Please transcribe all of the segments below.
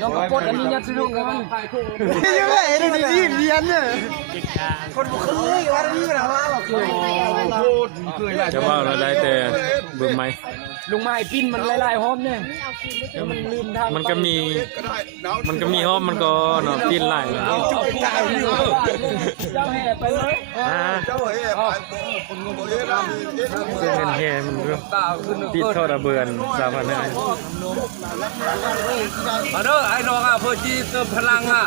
น้องกระปุกอันนี้ยัดซื้อกันมั้งยังไงเดี๋ยวนี้เรียนเนี่ยคนบุคคลวันนี้นะว่าเราเคยจะว่าเราได้แต่บึ้มไหมลุงไม้ปิ้นมันไล่ๆหอมเนี่ยมันลืมทางมันก็มีหอมมันก็เนาะปิ้นไล่เจ้าแห่ไปเลยเจ้าเอ๋ไปคนงงเอ๋นะซึ่งเป็นแห่มันก็ติดเท่าระเบือน3,500มาเด้อไอ้น้องอ่ะเพื่อจีเติมพลังอ่ะ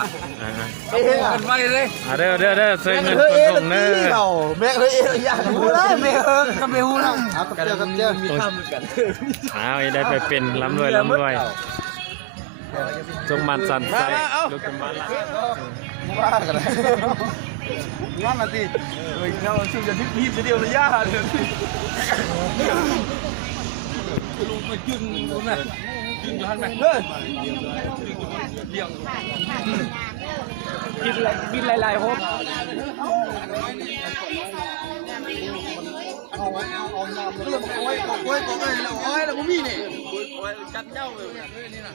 เป็นไว้เลยเด้อใส่เงินคนส่งเด้อแม่เอ๋อยากรู้แล้วแม่ก็ไม่รู้แล้วกับเจ้ามีข้ามกันได้ไปเป็นล้ำรวยจงมันสั่นใส่ลูกกันบ้านละว่ากันเลยงานละสิเราช่วยจะทิพย์เดียวเลยย่าเลยลุงมายืนตรงนั้นยืนอยู่หันไปเลี้ยงบินไล่ๆหอมเอาน้ำเลยโอ้ยแล้วกูมีนี่จัดเจ้าเลยนี่นะ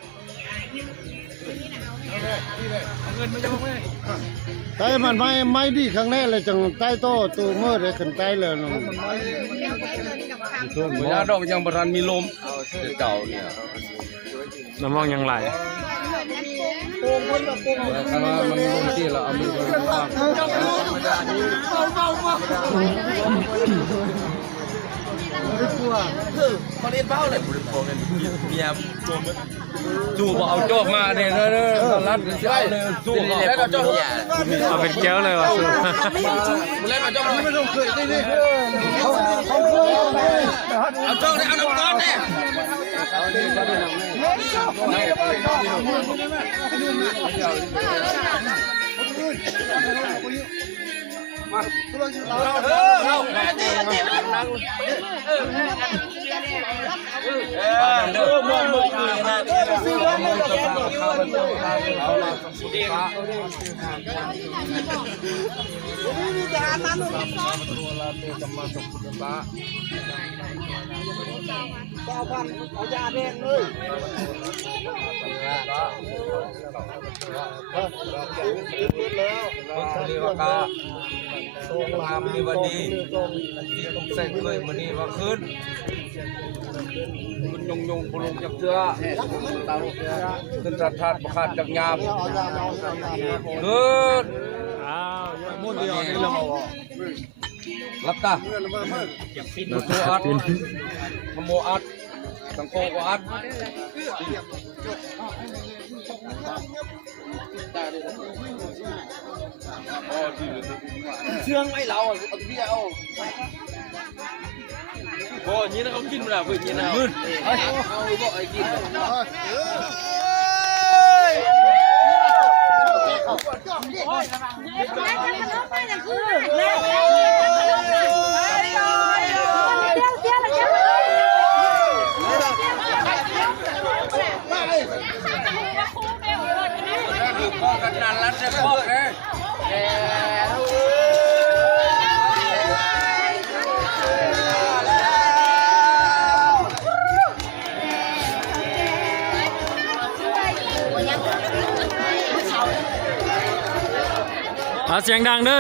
ใต้มันไม่ดีครั้งแรกเลยจังใต้โต้ตัวเมื่อไรขึ้นใต้เลยน้องเวลาดอกยังประทานมีลมเก่าเนี่ยน้ำมองยังไหลถ้ามันลมที่เราเอามือไปวางมาเรียนเบ้าเลยเมียจู่บอกเอาโจ๊กมาเนี่ยเด้อรัดใช่เลยจู่แล้วก็โจ๊กเอาเป็นแก้วเลยวะสู้แล้วก็โจ๊กไม่ต้องเคยได้ดิเอาโจ๊กเนี่ยเอาน้ำก้อนเนี่ยมาเอายาแดงเลยเรียกว่าทรงงามดีวันดีที่ต้องใส่เคยวันนี้ว่าขึ้นมันยงปลุกจับเชื้อขึ้นรัดธาตุประคาดจักงามขึ้นมุดเดียวนี่เรารับตาโมอัดโมอัดสังโกก็อัดเชื่องไม่เราเอาเบี้ยเอาโอ้ยนี่นะเขากินมาแล้วเพื่อนนี่นะมึนเอาบอกไอ้กินพ่อกันนานแล้วจะพ่อเลยเสียงดังเด้อ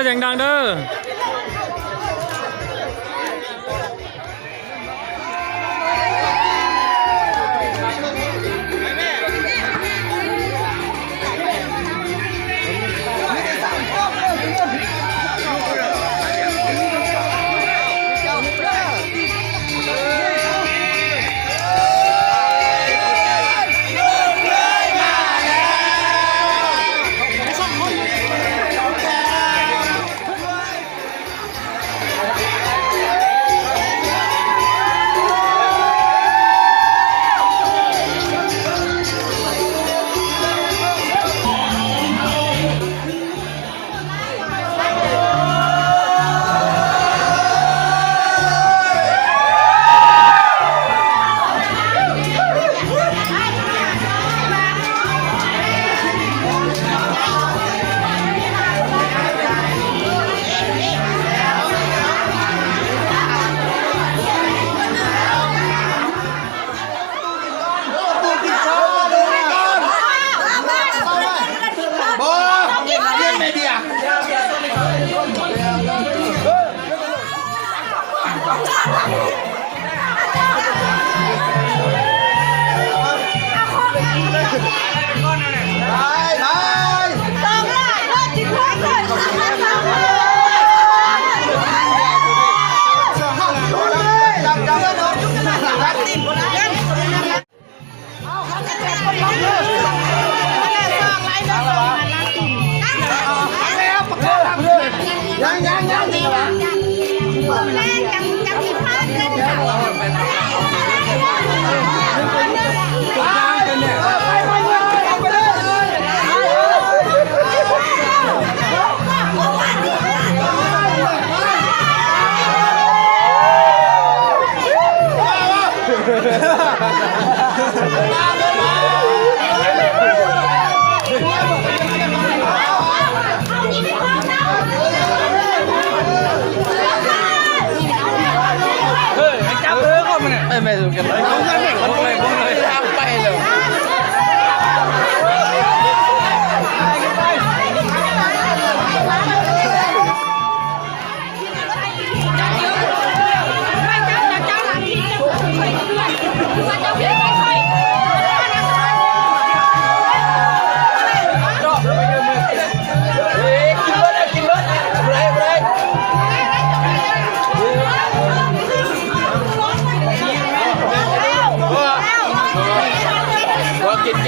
ไม่ถูกกันเลยทำไปเลย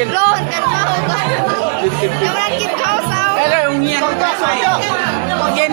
กินโลดกันเนาะกำลังกินข้าวเช้าได้เลยเงียบก็ใส่กิน